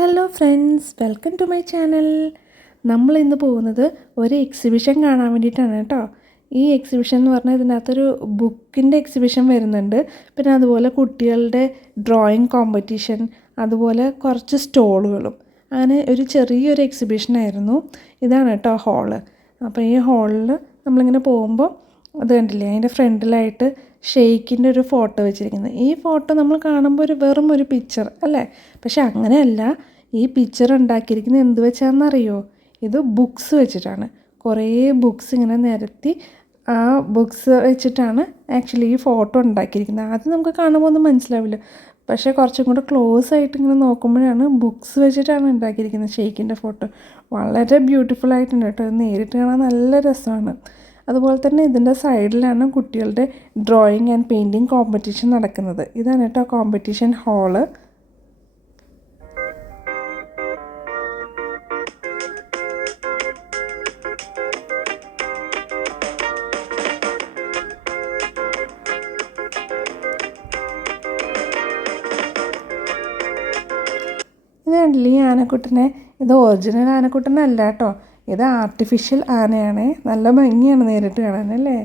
Hello friends, welcome to my channel. നമ്മൾ ഇന്ന് പോകുന്നത് ഒരു എക്സിബിഷൻ കാണാൻ വേണ്ടിയിട്ടാണ് കേട്ടോ. ഈ എക്സിബിഷൻ എന്ന് പറഞ്ഞാൽ ഇതിനകത്തൊരു ബുക്കിൻ്റെ എക്സിബിഷൻ വരുന്നുണ്ട്. പിന്നെ അതുപോലെ കുട്ടികളുടെ ഡ്രോയിങ് കോമ്പറ്റീഷൻ, അതുപോലെ കുറച്ച് സ്റ്റോളുകളും, അങ്ങനെ ഒരു ചെറിയൊരു എക്സിബിഷനായിരുന്നു. ഇതാണ് കേട്ടോ ഹാള്. അപ്പോൾ ഈ ഹാളിൽ നമ്മളിങ്ങനെ പോകുമ്പോൾ അത് കണ്ടില്ലേ, അതിൻ്റെ ഫ്രണ്ടിലായിട്ട് ഷെയ്ക്കിൻ്റെ ഒരു ഫോട്ടോ വെച്ചിരിക്കുന്നത്. ഈ ഫോട്ടോ നമ്മൾ കാണുമ്പോൾ വെറും ഒരു പിക്ചർ അല്ലേ? പക്ഷെ അങ്ങനെയല്ല. ഈ പിക്ചർ ഉണ്ടാക്കിയിരിക്കുന്നത് എന്ത് വെച്ചാണെന്നറിയോ? ഇത് ബുക്സ് വെച്ചിട്ടാണ്. കുറേ ബുക്സ് ഇങ്ങനെ നിരത്തി ആ ബുക്സ് വെച്ചിട്ടാണ് ആക്ച്വലി ഈ ഫോട്ടോ ഉണ്ടാക്കിയിരിക്കുന്നത്. ആദ്യം നമുക്ക് കാണുമ്പോൾ ഒന്നും മനസ്സിലാവില്ല, പക്ഷേ കുറച്ചും കൂടെ ക്ലോസ് ആയിട്ട് ഇങ്ങനെ നോക്കുമ്പോഴാണ് ബുക്സ് വെച്ചിട്ടാണ് ഉണ്ടാക്കിയിരിക്കുന്നത് ഷെയ്ക്കിൻ്റെ ഫോട്ടോ. വളരെ ബ്യൂട്ടിഫുൾ ആയിട്ടുണ്ട് കേട്ടോ. നേരിട്ട് കാണാൻ നല്ല രസമാണ്. അതുപോലെ തന്നെ ഇതിൻ്റെ സൈഡിലാണ് കുട്ടികളുടെ ഡ്രോയിങ് ആൻഡ് പെയിൻറ്റിങ് കോമ്പറ്റീഷൻ നടക്കുന്നത്. ഇതാണ് കേട്ടോ കോമ്പറ്റീഷൻ ഹാള്. ഇത് കണ്ടില്ലേ ഈ ആനക്കുട്ടനെ? ഇത് ഒറിജിനൽ ആനക്കുട്ടനല്ല കേട്ടോ, ഇത് ആർട്ടിഫിഷ്യൽ ആനയാണ്. നല്ല ഭംഗിയാണ് നേരിട്ട് കാണാനല്ലേ.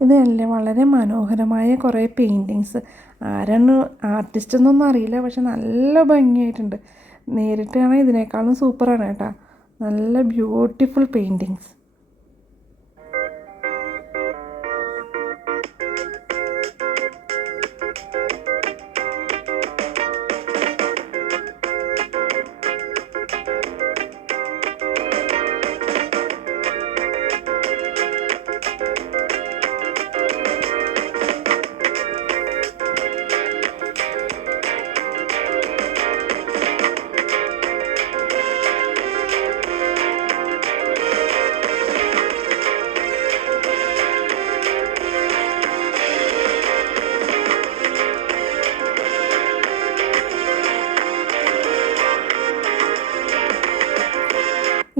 ഇത് കണ്ടില്ലേ, വളരെ മനോഹരമായ കുറേ പെയിൻറ്റിങ്സ്. ആരാണ് ആർട്ടിസ്റ്റ് എന്നൊന്നും അറിയില്ല, പക്ഷെ നല്ല ഭംഗിയായിട്ടുണ്ട്. നേരിട്ട് കാണാൻ ഇതിനേക്കാളും സൂപ്പറാണ് കേട്ടോ. നല്ല ബ്യൂട്ടിഫുൾ പെയിൻറ്റിങ്സ്.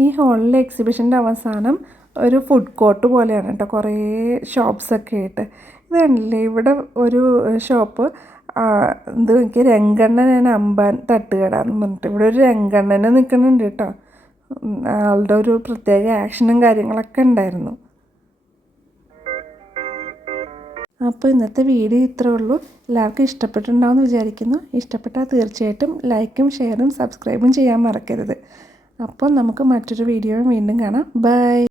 ഈ ഹാളിലെ എക്സിബിഷൻ്റെ അവസാനം ഒരു ഫുഡ് കോർട്ട് പോലെയാണ് കേട്ടോ, കുറേ ഷോപ്സൊക്കെ ആയിട്ട്. ഇത് കണ്ടില്ലേ, ഇവിടെ ഒരു ഷോപ്പ് ഇത് നോക്കി, രംഗണ്ണൻ അമ്പാൻ തട്ടുകട എന്ന് പറഞ്ഞിട്ട് ഇവിടെ ഒരു രംഗണ്ണനെ നിൽക്കുന്നുണ്ട് കേട്ടോ. ആളുടെ ഒരു പ്രത്യേക ആക്ഷനും കാര്യങ്ങളൊക്കെ ഉണ്ടായിരുന്നു. അപ്പോൾ ഇന്നത്തെ വീഡിയോ ഇത്രേ ഉള്ളൂ. എല്ലാവർക്കും ഇഷ്ടപ്പെട്ടിട്ടുണ്ടാവുമെന്ന് വിചാരിക്കുന്നു. ഇഷ്ടപ്പെട്ടാൽ തീർച്ചയായിട്ടും ലൈക്കും ഷെയറും സബ്സ്ക്രൈബും ചെയ്യാൻ മറക്കരുത്. അപ്പോൾ നമുക്ക് മറ്റൊരു വീഡിയോയും വീണ്ടും കാണാം. ബൈ.